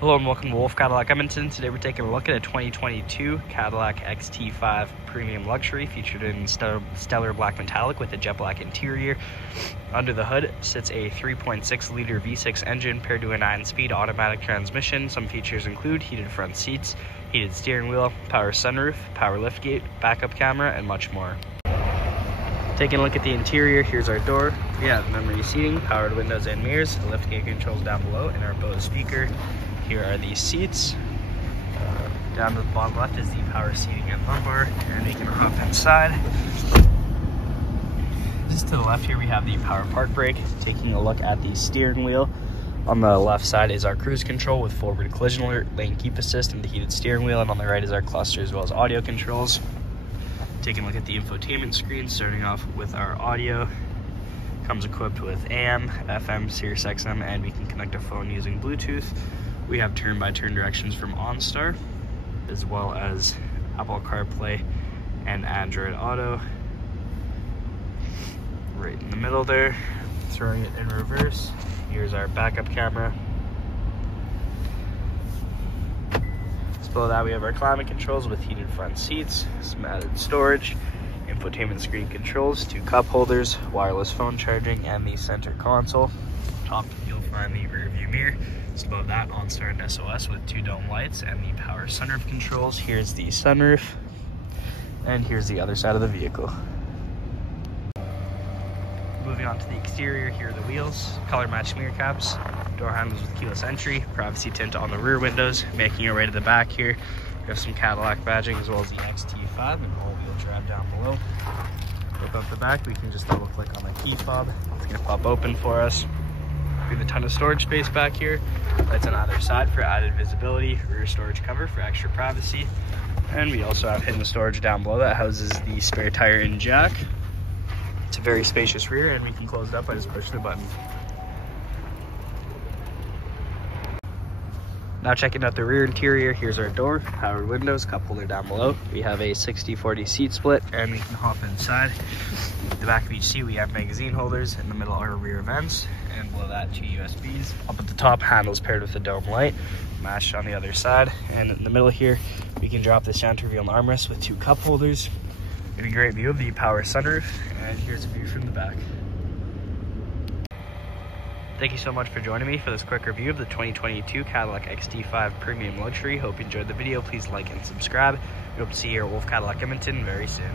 Hello and welcome to Wolfe Cadillac Edmonton. Today we're taking a look at a 2022 Cadillac XT5 Premium Luxury featured in stellar black metallic with a jet black interior. Under the hood sits a 3.6 liter V6 engine paired to a 9-speed automatic transmission. Some features include heated front seats, heated steering wheel, power sunroof, power liftgate, backup camera, and much more. Taking a look at the interior, here's our door. We have memory seating, powered windows and mirrors, liftgate controls down below, and our Bose speaker. Here are the seats. Down to the bottom left is the power seating and lumbar, and we can hop inside. Just to the left here we have the power park brake. Taking a look at the steering wheel. On the left side is our cruise control with forward collision alert, lane keep assist, and the heated steering wheel, and on the right is our cluster as well as audio controls. Taking a look at the infotainment screen, starting off with our audio. Comes equipped with AM, FM, Sirius XM, and we can connect a phone using Bluetooth. We have turn-by-turn directions from OnStar, as well as Apple Carplay and Android Auto. Right in the middle there, throwing it in reverse. Here's our backup camera. Just below that we have our climate controls with heated front seats, some added storage, infotainment screen controls, 2 cup holders, wireless phone charging, and the center console. Top you'll find the rear view mirror. Just above that, OnStar and SOS with 2 dome lights and the power sunroof controls. Here's the sunroof, and here's the other side of the vehicle. Moving on to the exterior, here are the wheels, color matched mirror caps, door handles with keyless entry, privacy tint on the rear windows. Making your way to the back here, we have some Cadillac badging as well as the XT5 and all-wheel drive down below. Open up the back, we can just double click on the key fob. It's going to pop open for us. We have a ton of storage space back here. Lights on either side for added visibility, rear storage cover for extra privacy, and we also have hidden storage down below that houses the spare tire and jack. It's a very spacious rear, and we can close it up by just pushing the button. Now checking out the rear interior, here's our door, powered windows, cup holder down below. We have a 60/40 seat split, and we can hop inside. At the back of each seat we have magazine holders. In the middle are rear vents, and below that 2 USBs. Up at the top, handles paired with the dome light, matched on the other side. And in the middle here, we can drop this down to reveal an armrest with 2 cup holders. Getting a great view of the power sunroof, and here's a view from the back. Thank you so much for joining me for this quick review of the 2022 Cadillac XT5 Premium Luxury. Hope you enjoyed the video. Please like and subscribe. We hope to see you here at Wolfe Cadillac Edmonton very soon.